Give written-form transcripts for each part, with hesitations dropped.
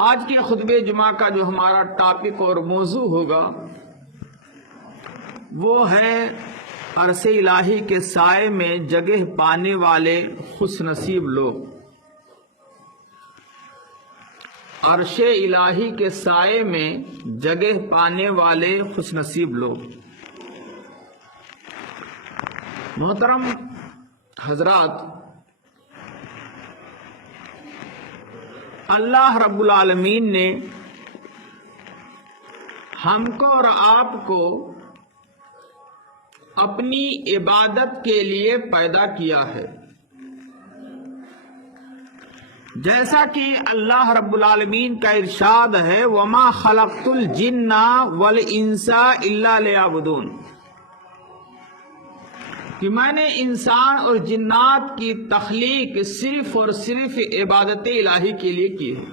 آج کے خطبہ جمعہ کا جو ہمارا ٹاپک اور موضوع ہوگا وہ ہے عرش الہی کے سائے میں جگہ پانے والے خوش نصیب لوگ۔ عرش الہی کے سائے میں جگہ پانے والے خوش نصیب لوگ۔ محترم حضرات، اللہ رب العالمین نے ہم کو اور آپ کو اپنی عبادت کے لیے پیدا کیا ہے۔ جیسا کہ اللہ رب العالمین کا ارشاد ہے وَمَا خَلَقْتُ الْجِنَّ وَالْإِنسَ إِلَّا لِيَعْبُدُونَ، کہ میں نے انسان اور جنات کی تخلیق صرف اور صرف عبادت الہی کے لیے کی ہے۔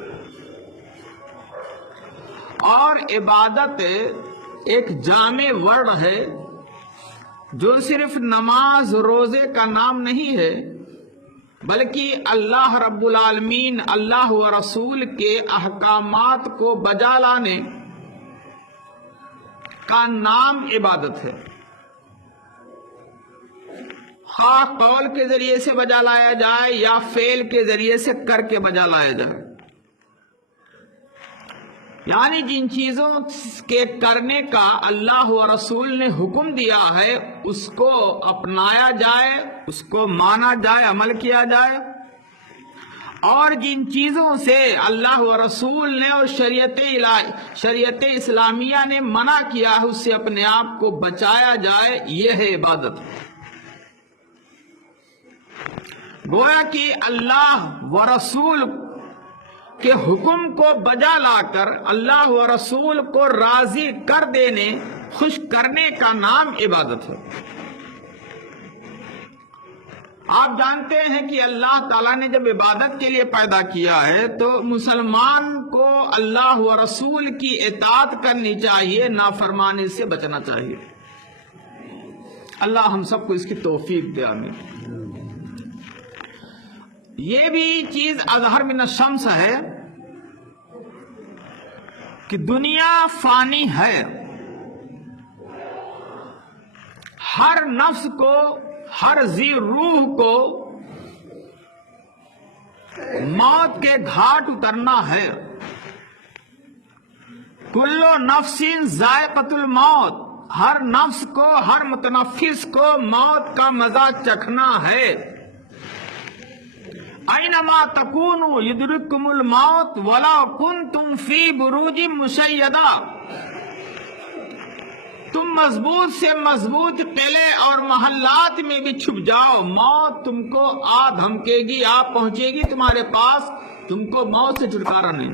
اور عبادت ایک جامع ورڈ ہے جو صرف نماز روزے کا نام نہیں ہے، بلکہ اللہ رب العالمین اللہ و رسول کے احکامات کو بجا لانے کا نام عبادت ہے۔ خواہ قول کے ذریعے سے بجا لایا جائے یا فعل کے ذریعے سے کر کے بجا لایا جائے، یعنی جن چیزوں کے کرنے کا اللہ و رسول نے حکم دیا ہے اس کو اپنایا جائے، اس کو مانا جائے، عمل کیا جائے، اور جن چیزوں سے اللہ و رسول نے اور شریعت اسلامیہ نے منع کیا ہے اس سے اپنے آپ کو بچایا جائے، یہ ہے عبادت۔ گویا کہ اللہ و رسول کے حکم کو بجا لا کر اللہ و رسول کو راضی کر دینے، خوش کرنے کا نام عبادت ہے۔ آپ جانتے ہیں کہ اللہ تعالیٰ نے جب عبادت کے لیے پیدا کیا ہے تو مسلمان کو اللہ و رسول کی اطاعت کرنی چاہیے، نافرمانی سے بچنا چاہیے۔ اللہ ہم سب کو اس کی توفیق دے، آمین۔ یہ بھی چیز اظہر من الشمس ہے کہ دنیا فانی ہے، ہر نفس کو، ہر ذی روح کو موت کے گھاٹ اترنا ہے۔ کل نفس ذائقۃ الموت، ہر نفس کو، ہر متنفس کو موت کا مزہ چکھنا ہے۔ اینما تکونوا یدرککم الموت ولو کنتم فی بروج مشیدہ، تم مضبوط سے مضبوط قلعے اور محلات میں بھی چھپ جاؤ، موت تم کو آ دھمکے گی، آ پہنچے گی تمہارے پاس، تم کو موت سے چھٹکارا نہیں۔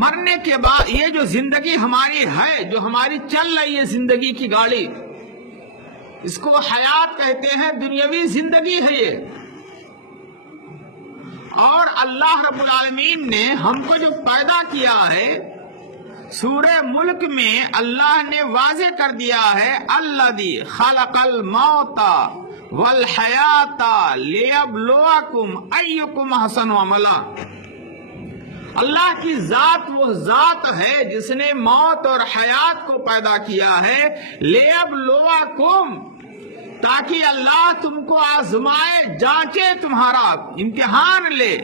مرنے کے بعد یہ جو زندگی ہماری ہے، جو ہماری چل رہی ہے زندگی کی گاڑی، اس کو حیات کہتے ہیں، دنیاوی زندگی ہے یہ۔ اور اللہ رب العالمین نے ہم کو جو پیدا کیا ہے، سورہ ملک میں اللہ نے واضح کر دیا ہے الذی خلق الموت والحیات لیبلوکم ایکم احسن عملا۔ اللہ کی ذات وہ ذات ہے جس نے موت اور حیات کو پیدا کیا ہے، لیبلوکم، تاکہ اللہ تم کو آزمائے، جانچے، تمہارا امتحان لے،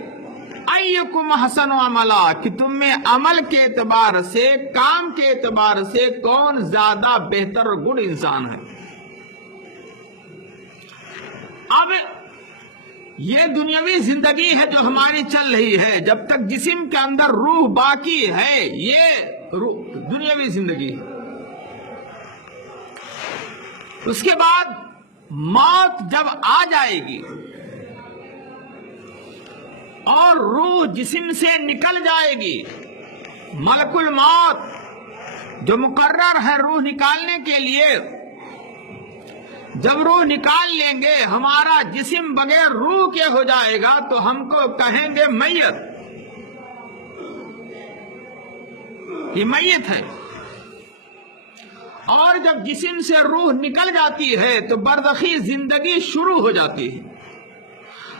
ایکم احسن عملا، کہ تم میں عمل کے اعتبار سے، کام کے اعتبار سے کون زیادہ بہتر اور گڈ انسان ہے۔ اب یہ دنیاوی زندگی ہے جو ہماری چل رہی ہے، جب تک جسم کے اندر روح باقی ہے یہ دنیاوی زندگی ہے۔ اس کے بعد موت جب آ جائے گی اور روح جسم سے نکل جائے گی، ملک الموت جو مقرر ہے روح نکالنے کے لیے، جب روح نکال لیں گے ہمارا جسم بغیر روح کے ہو جائے گا تو ہم کو کہیں گے میت، یہ میت ہے۔ اور جب جسم سے روح نکل جاتی ہے تو برزخی زندگی شروع ہو جاتی ہے۔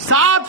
7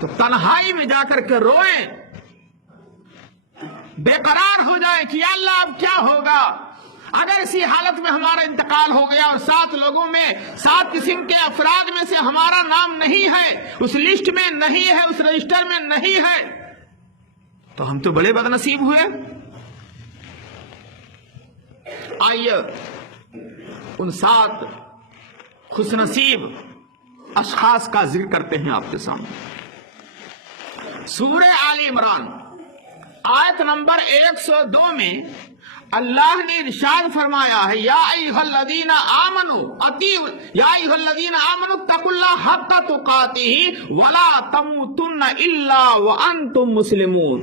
تو تنہائی میں جا کر کے روئیں، بےقرار ہو جائے کہ یا اللہ اب کیا ہوگا اگر اسی حالت میں ہمارا انتقال ہو گیا اور 7 لوگوں میں 7 قسم کے افراد میں سے ہمارا نام نہیں ہے، اس لسٹ میں نہیں ہے، اس رجسٹر میں نہیں ہے، تو ہم تو بڑے بد نصیب ہوئے۔ آئیے ان 7 خوش نصیب اشخاص کا ذکر کرتے ہیں آپ کے سامنے۔ سورہ آل عمران آیت نمبر 102 میں اللہ نے ارشاد فرمایا ہے یا ایھا الذین آمنوا اتقوا اللہ حق تقاتہ ولا تموتن الا وانتم مسلمون۔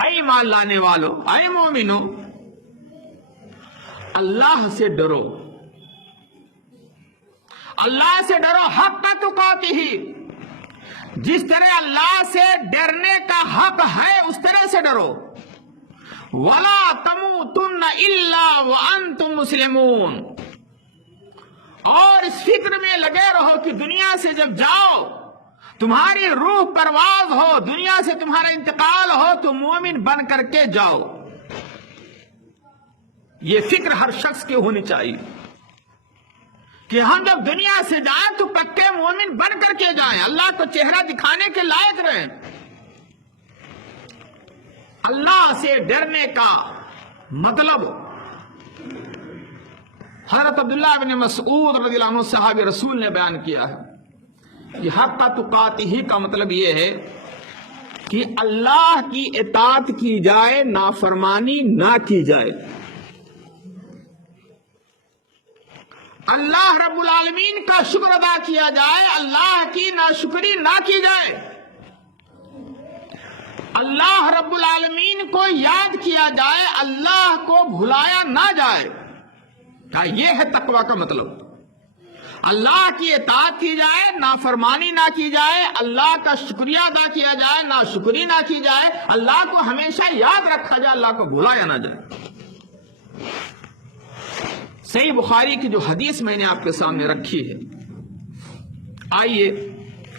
اے ایمان لانے والو، اے مومنو، اللہ سے ڈرو، اللہ سے ڈرو حق تقاتہ، جس طرح اللہ سے ڈرنے کا حق ہے اس طرح سے ڈرو۔ وَلَا تَمُوتُنَّ إِلَّا وَأَنْتُمْ مُسْلِمُونَ، اور اس فکر میں لگے رہو کہ دنیا سے جب جاؤ، تمہاری روح پرواز ہو، دنیا سے تمہارا انتقال ہو تو مومن بن کر کے جاؤ۔ یہ فکر ہر شخص کی ہونی چاہیے کہ ہم جب دنیا سے جائیں تو پکے مومن بن کر کے جائیں، اللہ کو چہرہ دکھانے کے لائق رہیں۔ اللہ سے ڈرنے کا مطلب حضرت عبداللہ بن مسعود رضی اللہ عنہ صحابی رسول نے بیان کیا ہے کہ حق تقاتہ کا مطلب یہ ہے کہ اللہ کی اطاعت کی جائے، نافرمانی نہ کی جائے، اللہ رب العالمین کا شکر ادا کیا جائے، اللہ کی ناشکری نہ کی جائے، اللہ رب العالمین کو یاد کیا جائے، اللہ کو بھلایا نہ جائے۔ یہ ہے تقویٰ کا مطلب، اللہ کی اطاعت کی جائے، نافرمانی نہ کی جائے، اللہ کا شکریہ ادا کیا جائے، ناشکری نہ کی جائے، اللہ کو ہمیشہ یاد رکھا جائے، اللہ کو بھلایا نہ جائے۔ صحیح بخاری کی جو حدیث میں نے آپ کے سامنے رکھی ہے، آئیے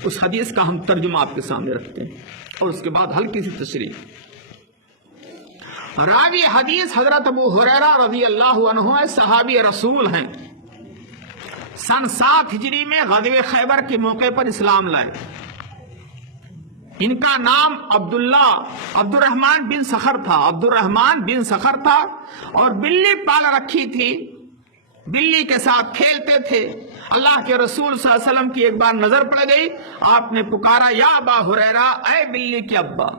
اس حدیث کا ہم ترجمہ آپ کے سامنے رکھتے ہیں اور اس کے بعد ہلکی سی تشریح۔ راوی حدیث حضرت ابو ہریرہ رضی اللہ عنہ صحابی رسول ہیں، سن 7 ہجری میں غزوہ خیبر کے موقع پر اسلام لائے۔ ان کا نام عبد الرحمن بن صخر تھا اور بلی پال رکھی تھی، بلی کے ساتھ کھیلتے تھے۔ اللہ کے رسول صلی اللہ علیہ وسلم کی ایک بار نظر پڑ گئی، آپ نے پکارا یا ابا ہریرہ، اے بلی کے ابا۔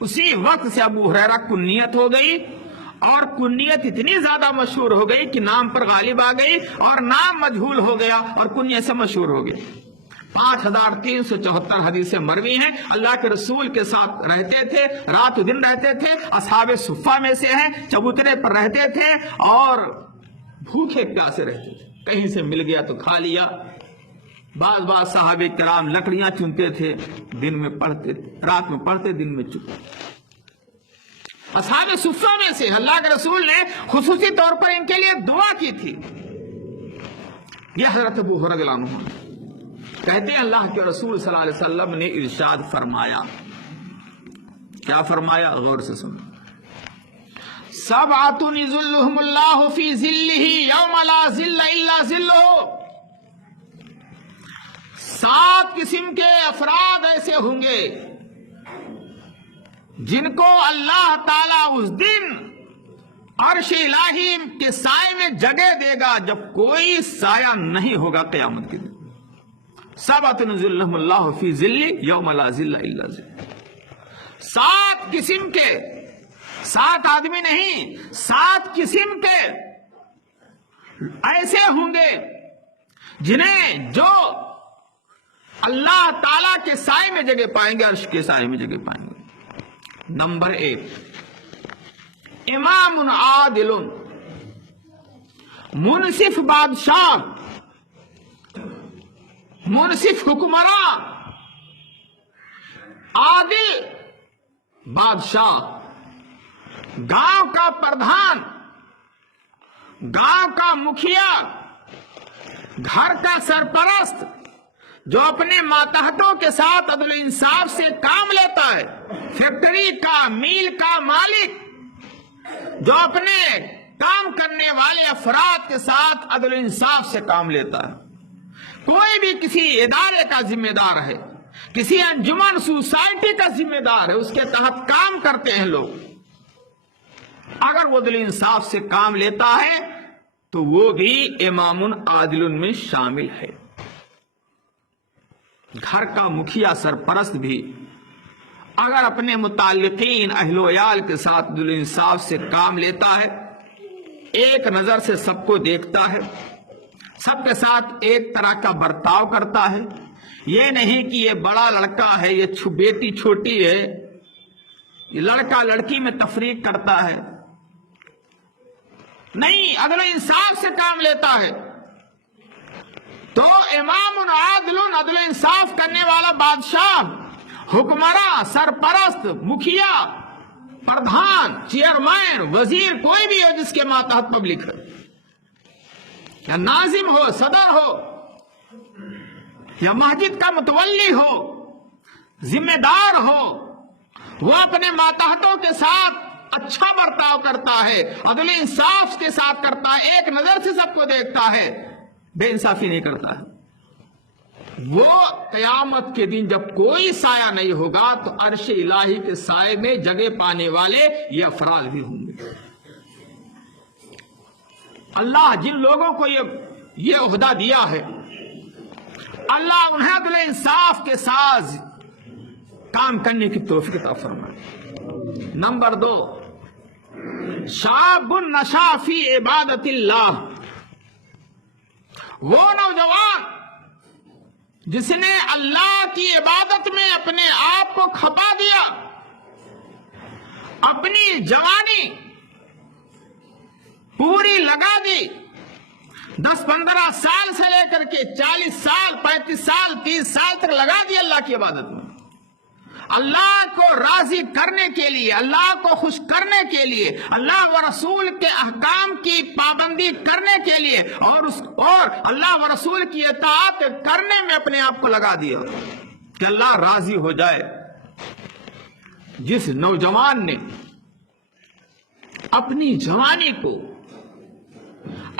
اسی وقت سے ابو ہریرہ کنیت ہو گئی، اور کنیت اتنی زیادہ مشہور ہو گئی کہ نام پر غالب آ گئی اور نام مجہول ہو گیا اور کنیت سے مشہور ہو گئی۔ 5374 حدیثیں مروی ہیں۔ اللہ کے رسول کے ساتھ رہتے تھے، رات و دن رہتے تھے، اصحاب صفہ میں سے ہیں، چبوترے پر رہتے تھے اور بھوکے پیاسے رہتے تھے، کہیں سے مل گیا تو کھا لیا۔ بعض صحابہ کرام لکڑیاں چنتے تھے، دن میں پڑھتے، رات میں پڑھتے، دن میں چنتے۔ اصحاب صفہ میں سے اللہ کے رسول نے خصوصی طور پر ان کے لیے دعا کی تھی۔ یہ حضرت ابو ہریرہ رضی اللہ عنہ کہتے ہیں اللہ کے رسول صلی اللہ علیہ وسلم نے ارشاد فرمایا، کیا فرمایا؟ غور سے سنو۔ سبعۃ یظلھم اللہ فی ظلہ یوم لا ظل الا ظلہ۔ 7 قسم کے افراد ایسے ہوں گے جن کو اللہ تعالیٰ اس دن عرش الہی کے سائے میں جگہ دے گا جب کوئی سایہ نہیں ہوگا قیامت کے دن۔ سبعۃ یظلھم اللہ فی ظلہ یوم لا ظل الا ظلہ۔ 7 قسم کے، 7 آدمی نہیں، 7 قسم کے ایسے ہوں گے جنہیں جو اللہ تعالیٰ کے سائے میں جگہ پائیں گے، عرش کے سائے میں جگہ پائیں گے۔ نمبر 1، امام عادل، منصف بادشاہ، منصف حکمراں، عادل بادشاہ، گاؤں کا پردھان، گاؤں کا مکھیا، گھر کا سرپرست، جو اپنے ماتحتوں کے ساتھ عدل و انصاف سے کام لیتا ہے، فیکٹری کا، میل کا مالک جو اپنے کام کرنے والے افراد کے ساتھ عدل و انصاف سے کام لیتا ہے، کوئی بھی کسی ادارے کا ذمہ دار ہے، کسی انجمن سوسائٹی کا ذمہ دار ہے، اس کے تحت کام کرتے ہیں لوگ، اگر وہ عدل و انصاف سے کام لیتا ہے تو وہ بھی امام عادل میں شامل ہے۔ گھر کا مکھیا سرپرست بھی اگر اپنے متعلقین اہل و عیال کے ساتھ عدل و انصاف سے کام لیتا ہے، ایک نظر سے سب کو دیکھتا ہے، سب کے ساتھ ایک طرح کا برتاؤ کرتا ہے، یہ نہیں کہ یہ بڑا لڑکا ہے، یہ بیٹی چھوٹی ہے، یہ لڑکا لڑکی میں تفریق کرتا ہے، نہیں، عدل و انصاف سے کام لیتا ہے تو امام عادل، عدل و انصاف کرنے والا بادشاہ، حکمراں، سرپرست، مکھیا، پردھان، چیئرمین، وزیر، کوئی بھی ہو جس کے ماتحت پبلک ہے، یا ناظم ہو، صدر ہو، یا مسجد کا متولی ہو، ذمہ دار ہو، وہ اپنے ماتحتوں کے ساتھ اچھا برتاؤ کرتا ہے، عدل انصاف کے ساتھ کرتا ہے، ایک نظر سے سب کو دیکھتا ہے، بے انصافی نہیں کرتا ہے، وہ قیامت کے دن جب کوئی سایہ نہیں ہوگا تو عرش الہی کے سائے میں جگہ پانے والے یہ افراد بھی ہوں گے۔ اللہ جن لوگوں کو یہ عہدہ دیا ہے، اللہ انہیں عدل انصاف کے ساتھ کام کرنے کی توفیق عطا فرمائے۔ نمبر 2، شاب نشا فی عبادت اللہ، وہ نوجوان جس نے اللہ کی عبادت میں اپنے آپ کو کھپا دیا، اپنی جوانی پوری لگا دی، 10-15 سال سے لے کر کے 40 سال، 35 سال، 30 سال تک لگا دی اللہ کی عبادت میں، اللہ کو راضی کرنے کے لیے، اللہ کو خوش کرنے کے لیے، اللہ و رسول کے احکام کی پابندی کرنے کے لیے، اور اللہ و رسول کی اطاعت کرنے میں اپنے آپ کو لگا دیا کہ اللہ راضی ہو جائے۔ جس نوجوان نے اپنی جوانی کو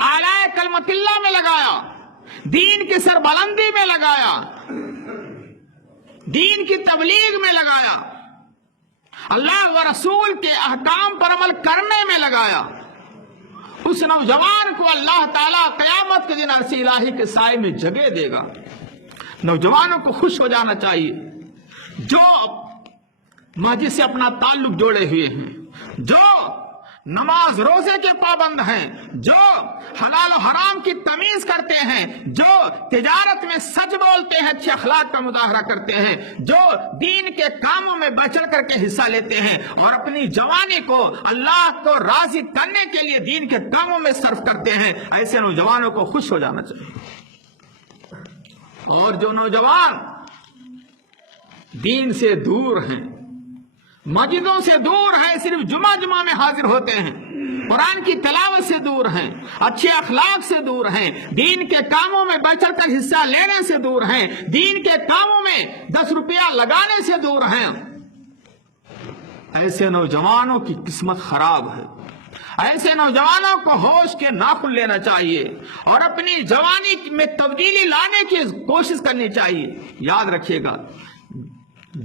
اعلی کلمت اللہ میں لگایا، دین کی سربلندی میں لگایا، دین کی تبلیغ میں لگایا، اللہ و رسول کے احکام پر عمل کرنے میں لگایا، اس نوجوان کو اللہ تعالیٰ قیامت کے دن عرش الہی کے سائے میں جگہ دے گا۔ نوجوانوں کو خوش ہو جانا چاہیے جو مسجد سے اپنا تعلق جوڑے ہوئے ہیں، جو نماز روزے کے پابند ہیں، جو حلال و حرام کی تمیز کرتے ہیں، جو تجارت میں سچ بولتے ہیں، اچھے اخلاق کا مظاہرہ کرتے ہیں، جو دین کے کاموں میں بڑھ چڑھ کر کے حصہ لیتے ہیں اور اپنی جوانی کو اللہ کو راضی کرنے کے لیے دین کے کاموں میں صرف کرتے ہیں، ایسے نوجوانوں کو خوش ہو جانا چاہیے۔ اور جو نوجوان دین سے دور ہیں، مسجدوں سے دور ہیں، صرف جمعہ میں حاضر ہوتے ہیں، قرآن کی تلاوت سے دور ہیں، اچھے اخلاق سے دور ہیں، دین کے کاموں میں بڑھ چڑھ کر حصہ لینے سے دور ہیں، دین کے کاموں میں 10 روپیہ لگانے سے دور ہیں، ایسے نوجوانوں کی قسمت خراب ہے۔ ایسے نوجوانوں کو ہوش کے ناخن لینا چاہیے اور اپنی جوانی میں تبدیلی لانے کی کوشش کرنی چاہیے۔ یاد رکھیے گا،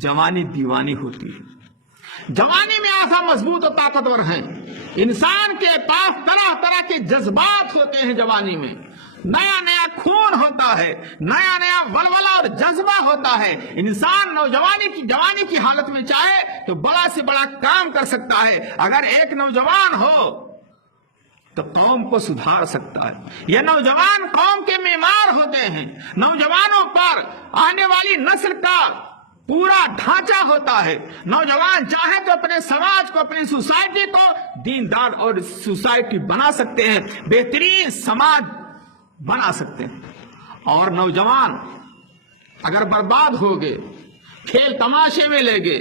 جوانی دیوانی ہوتی ہے، جوانی میں آسا مضبوط و طاقتور ہیں، انسان کے پاس طرح طرح کے جذبات ہوتے ہیں، جوانی میں نیا نیا خون ہوتا ہے، نیا نیا ولولہ اور جذبہ ہوتا ہے۔ انسان جوانی کی حالت میں چاہے تو بڑا سے بڑا کام کر سکتا ہے۔ اگر ایک نوجوان ہو تو قوم کو سدھار سکتا ہے۔ یہ نوجوان قوم کے معمار ہوتے ہیں، نوجوانوں پر آنے والی نسل کا پورا ڈھانچہ ہوتا ہے۔ نوجوان چاہے تو اپنے سماج کو، اپنی سوسائٹی کو دیندار اور سوسائٹی بنا سکتے ہیں، بہترین سماج بنا سکتے ہیں۔ اور نوجوان اگر برباد ہو گئے، کھیل تماشے میں لے گئے،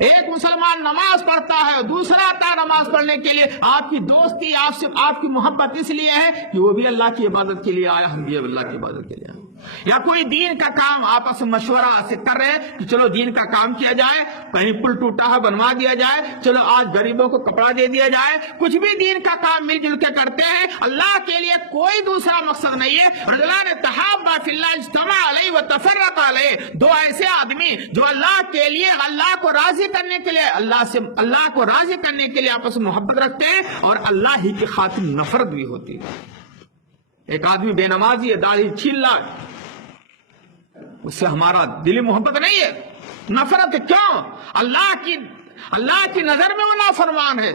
ایک مسلمان نماز پڑھتا ہے, دوسرا آتا ہے نماز پڑھنے کے لیے. آپ کی دوستی, آپ سے آپ کی محبت اس لیے ہے کہ وہ بھی اللہ کی عبادت کے لیے آیا, ہم بھی اللہ کی عبادت کے لیے آئے. یا کوئی دین کا کام آپس میں مشورہ سے کر رہے ہیں کہ چلو دین کا کام کیا جائے, کہیں پل ٹوٹا ہے بنوا دیا جائے, چلو آج غریبوں کو کپڑا دے دیا جائے, کچھ بھی دین کا کام مل جل کے کرتے ہیں. اللہ کے لیے کوئی دوسرا مقصد نہیں ہے. اللہ نے تحابا فی اللہ اجتماع علیہ و تفرق علیہ, دو ایسے آدمی جو اللہ کے لیے, اللہ کو راضی کرنے کے لیے, اللہ کو راضی کرنے کے لیے آپس میں محبت رکھتے ہیں اور اللہ ہی کی خاطر نفرت بھی ہوتی ہے. ایک آدمی بے نمازی ہے, داڑھی چھیل رہا ہے, اس سے ہمارا دلی محبت نہیں ہے, نفرت. کیوں؟ اللہ کی نظر میں وہ نافرمان ہے,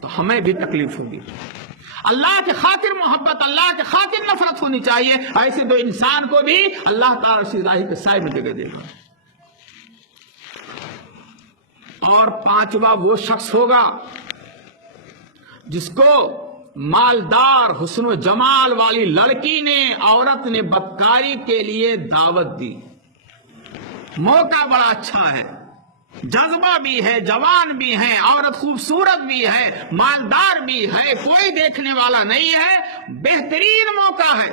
تو ہمیں بھی تکلیف ہوگی. اللہ کے خاطر محبت, اللہ کے خاطر نفرت ہونی چاہیے. ایسے تو انسان کو بھی اللہ تعالی عرش الہی کے سائے میں جگہ دے گا. اور پانچواں وہ شخص ہوگا جس کو مالدار حسن و جمال والی لڑکی نے, عورت نے بدکاری کے لیے دعوت دی. موقع بڑا اچھا ہے, جذبہ بھی ہے, جوان بھی ہے, عورت خوبصورت بھی ہے, مالدار بھی ہے, کوئی دیکھنے والا نہیں ہے, بہترین موقع ہے.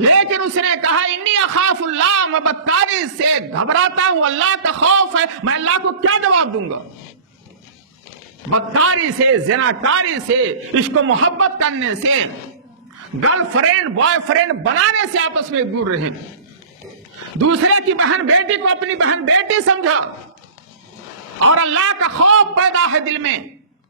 لیکن اس نے کہا انی اخاف اللہ, میں بدکاری سے گھبراتا ہوں, اللہ کا خوف ہے. میں اللہ کو کیا جواب دوں گا؟ بدکاری سے, زناکاری سے, عشق و محبت کرنے سے, گرل فرینڈ بوائے فرینڈ بنانے سے آپس میں دور رہے. دوسرے کی بہن بیٹی کو اپنی بہن بیٹی سمجھا اور اللہ کا خوف پیدا ہے دل میں.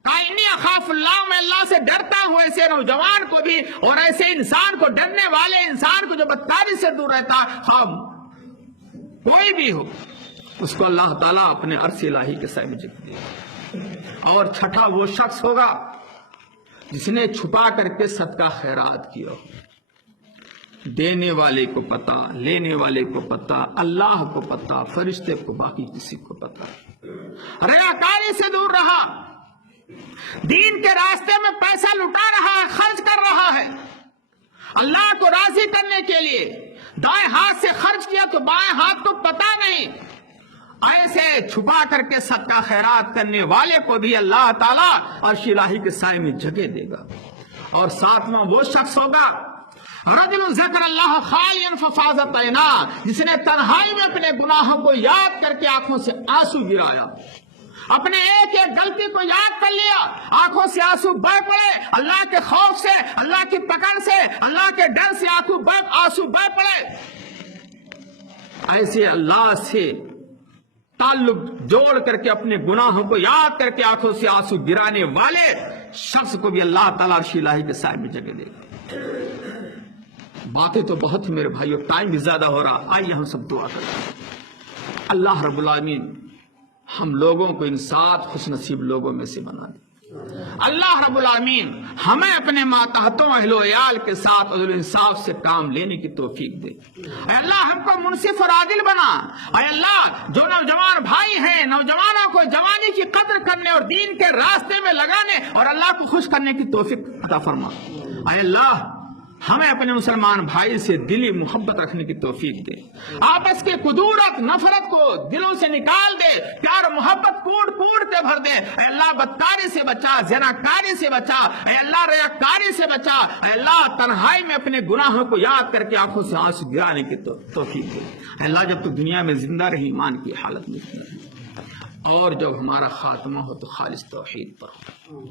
انی اخاف اللہ, میں اللہ سے ڈرتا ہوں. ایسے نوجوان کو بھی اور ایسے انسان کو, ڈرنے والے انسان کو جو بدکاری سے دور رہتا ہے, کوئی بھی ہو, اس کو اللہ تعالیٰ اپنے عرش الہی کے سائے میں جگہ دے. اور چھٹا وہ شخص ہوگا جس نے چھپا کر کے صدقہ خیرات کیا. دینے والے کو پتا, لینے والے کو پتا, اللہ کو پتا, فرشتے کو, باقی کسی کو پتا. ریاکاری سے دور رہا, دین کے راستے میں پیسہ لٹا رہا ہے, خرچ کر رہا ہے اللہ کو راضی کرنے کے لیے. دائیں ہاتھ سے خرچ کیا تو بائیں ہاتھ کو پتا نہیں. ایسے چھپا کر کے صدقہ خیرات کرنے والے کو بھی اللہ تعالیٰ عرش الہی کے سائے میں جگہ دے گا. اور ساتواں وہ شخص ہوگا رجل ذکر اللہ خالیا ففاضت عیناہ, جس نے تنہائی میں اپنے گناہوں کو یاد کر کے آنکھوں سے آنسو گرایا, اپنے ایک ایک غلطی کو یاد کر لیا, آنکھوں سے آنسو بہ پڑے, اللہ کے خوف سے, اللہ کی پکڑ سے, اللہ کے ڈر سے آنسو بہ پڑے. ایسے اللہ سے تعلق جوڑ کر کے اپنے گناہوں کو یاد کر کے آنکھوں سے آنسو گرانے والے شخص کو بھی اللہ تعالیٰ عرش الہی کے سائے میں جگہ دے گا. باتیں تو بہت میرے بھائیو, ٹائم بھی زیادہ ہو رہا. آئیے ہم سب دعا کرتے ہیں. اللہ رب العالمین ہم لوگوں کو انصاف خوش نصیب لوگوں میں سے بنا دے. اللہ رب العالمین ہمیں اپنے ماتحتوں اہل و عیال کے ساتھ عدل انصاف سے کام لینے کی توفیق دے. اے اللہ ہم کو منصف اور عادل بنا. اے اللہ جو نوجوان بھائی ہیں, نوجوانوں کو جوانی کی قدر کرنے اور دین کے راستے میں لگانے اور اللہ کو خوش کرنے کی توفیق عطا فرما. اے اللہ ہمیں اپنے مسلمان بھائی سے دلی محبت رکھنے کی توفیق دے. آپس کے کدورت نفرت کو دلوں سے نکال دے, پیار محبت کوڑ کوڑ کے بھر دے. اے اللہ بدکاری سے بچا, زناکاری سے بچا, اے اللہ ریاکاری سے بچا. اے اللہ تنہائی میں اپنے گناہوں کو یاد کر کے آنکھوں سے آنسو گرانے کی توفیق دے. اے اللہ جب تو دنیا میں زندہ رہی ایمان کی حالت میں زندہ رہی, اور جب ہمارا خاتمہ ہو تو خالص توحید پر ہو.